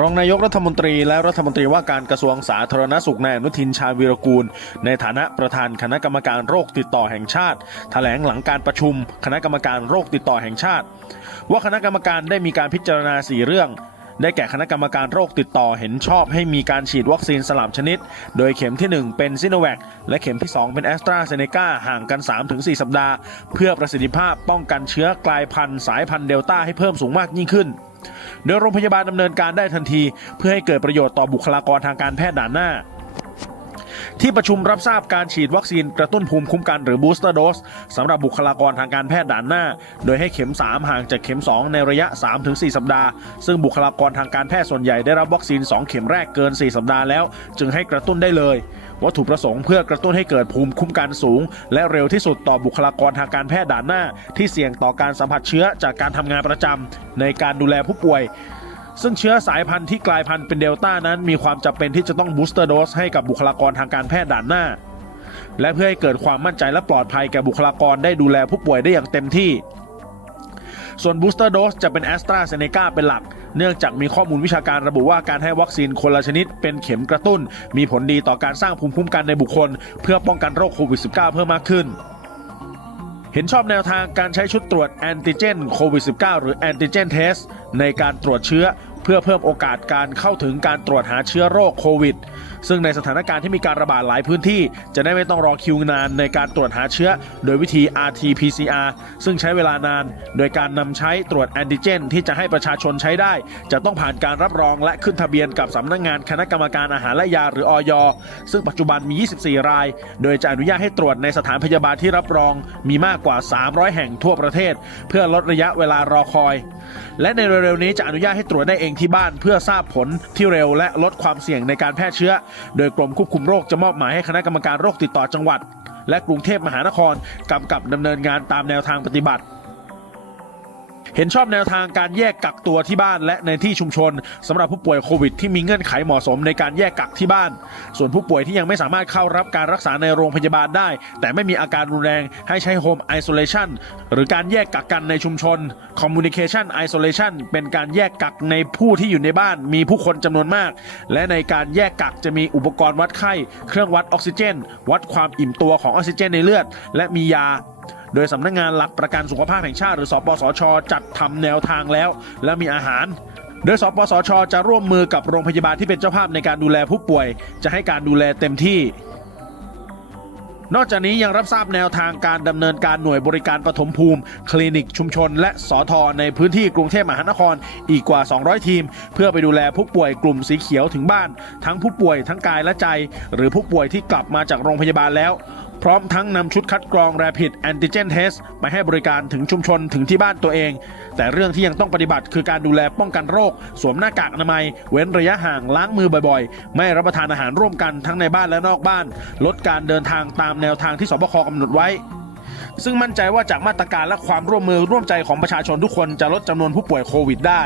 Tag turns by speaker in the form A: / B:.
A: รองนายกรัฐมนตรีและรัฐมนตรีว่าการกระทรวงสาธารณสุขนายอนุทินชาญวีรกูล ในฐานะประธานคณะกรรมการโรคติดต่อแห่งชาติแถลงหลังการประชุม คณะกรรมการโรคติดต่อแห่งชาติ ว่าคณะกรรมการได้มีการพิจารณาสี่เรื่อง ได้แก่คณะกรรมการโรคติดต่อเห็นชอบให้มีการฉีดวัคซีนสลับชนิด โดยเข็มที่ 1 เป็นซิโนแวคและเข็มที่ 2 เป็นแอสตราเซเนกาห่างกัน 3-4 สัปดาห์ เพื่อประสิทธิภาพป้องกันเชื้อกลายพันธุ์สายพันธุ์เดลต้าให้เพิ่มสูงมากยิ่งขึ้นโดยโรงพยาบาลดำเนินการได้ทันที เพื่อให้เกิดประโยชน์ต่อบุคลากรทางการแพทย์ด่านหน้า ที่ประชุมรับทราบการฉีดวัคซีนกระตุ้นภูมิคุ้มกันหรือบูสเตอร์โดสสำหรับบุคลากรทางการแพทย์ด่านหน้า โดยให้เข็ม 3 ห่างจากเข็ม 2 ในระยะ 3-4 สัปดาห์ ซึ่งบุคลากรทางการแพทย์ส่วนใหญ่ได้รับวัคซีน 2 เข็มแรกเกิน 4 สัปดาห์แล้ว จึงให้กระตุ้นได้เลย วัตถุประสงค์เพื่อกระตุ้นให้เกิดภูมิคุ้มกันสูง และเร็วที่สุดต่อบุคลากรทางการแพทย์ด่านหน้า ที่เสี่ยงต่อการสัมผัสเชื้อจากการทำงานประจำในการดูแลผู้ป่วย ซึ่งเชื้อสายพันธุ์ที่กลายพันธุ์เป็นเดลต้านั้นมีความจำเป็นที่จะต้องบูสเตอร์โดสให้กับบุคลากรทางการแพทย์ด่านหน้า และเพื่อให้เกิดความมั่นใจและปลอดภัยแก่บุคลากรได้ดูแลผู้ป่วยได้อย่างเต็มที่ ส่วนบูสเตอร์โดสจะเป็นแอสตราเซเนกาเป็นหลัก เนื่องจากมีข้อมูลวิชาการระบุว่าการให้วัคซีนคนละชนิดเป็นเข็มกระตุ้น มีผลดีต่อการสร้างภูมิคุ้มกันในบุคคล เพื่อป้องกันโรคโควิด -19 เพิ่มมากขึ้นเห็นชอบแนวทางการใช้ชุดตรวจแอนติเจนโควิด -19 หรือแอนติเจนเทสในการตรวจเชื้อ เพื่อเพิ่มโอกาสการเข้าถึงการตรวจหาเชื้อโรคโควิด ซึ่งในสถานการณ์ที่มีการระบาดหลายพื้นที่ จะได้ไม่ต้องรอคิวนานในการตรวจหาเชื้อ โดยวิธี RT-PCR ซึ่งใช้เวลานาน โดยการนำใช้ตรวจแอนติเจน ที่จะให้ประชาชนใช้ได้ จะต้องผ่านการรับรองและขึ้นทะเบียนกับสำนักงงานคณะกรรมการอาหารและยาหรืออยซึ่งปัจจุบันมี 24 ราย โดยจะอนุญาตให้ตรวจในสถานพยาบาลที่รับรองมีมากกว่า 300 แห่งทั่วประเทศ เพื่อลดระยะเวลารอคอย และในเร็วๆนี้จะอนุญาตให้ตรวจได้เองที่บ้านเพื่อทราบผลที่เร็วและลดความเสี่ยงในการแพร่เชื้อ โดยกรมควบคุมโรคจะมอบหมายให้คณะกรรมการโรคติดต่อจังหวัด และกรุงเทพมหานครกำกับดำเนินงานตามแนวทางปฏิบัติ เห็นชอบแนวทางการแยกกักตัวที่บ้านและในที่ชุมชนสำหรับผู้ป่วยโควิดที่มีเงื่อนไขเหมาะสมในการแยกกักที่บ้าน ส่วนผู้ป่วยที่ยังไม่สามารถเข้ารับการรักษาในโรงพยาบาลได้ แต่ไม่มีอาการรุนแรงให้ใช้ Home Isolation หรือการแยกกักกันในชุมชน Communication Isolation เป็นการแยกกักในผู้ที่อยู่ในบ้านมีผู้คนจำนวนมาก และในการแยกกักจะมีอุปกรณ์วัดไข้ เครื่องวัดออกซิเจน วัดความอิ่มตัวของออกซิเจนในเลือด และมียา โดยสำนักงานหลักประกันสุขภาพแห่งชาติหรือสปสช จัดทำแนวทางแล้ว และมีอาหาร โดยสปสช จะร่วมมือกับโรงพยาบาลที่เป็นเจ้าภาพในการดูแลผู้ป่วย จะให้การดูแลเต็มที่ นอกจากนี้ยังรับทราบแนวทางการดำเนินการหน่วยบริการปฐมภูมิ คลินิกชุมชน และสอทอในพื้นที่กรุงเทพมหานครอีกกว่า 200 ทีม เพื่อไปดูแลผู้ป่วยกลุ่มสีเขียวถึงบ้าน ทั้งผู้ป่วยทั้งกายและใจ หรือผู้ป่วยที่กลับมาจากโรงพยาบาลแล้ว ร้อมทั้งนำชุดคัดกรอง Rapid Antigen Test ไปให้บริการถึงชุมชนถึงที่บ้านตัวเอง แต่เรื่องที่ยังต้องปฏิบัติคือการดูแลป้องกันโรค สวมหน้ากากอนามัย เว้นระยะห่างล้างมือบ่อยๆ ไม่รับประทานอาหารร่วมกันทั้งในบ้านและนอกบ้าน ลดการเดินทางตามแนวทางที่สบคกำหนดไว้ซึ่งมั่นใจว่าจากมาตรการและความร่วมมือร่วมใจของประชาชนทุกคนจะลดจำนวนผู้ป่วยโควิดได้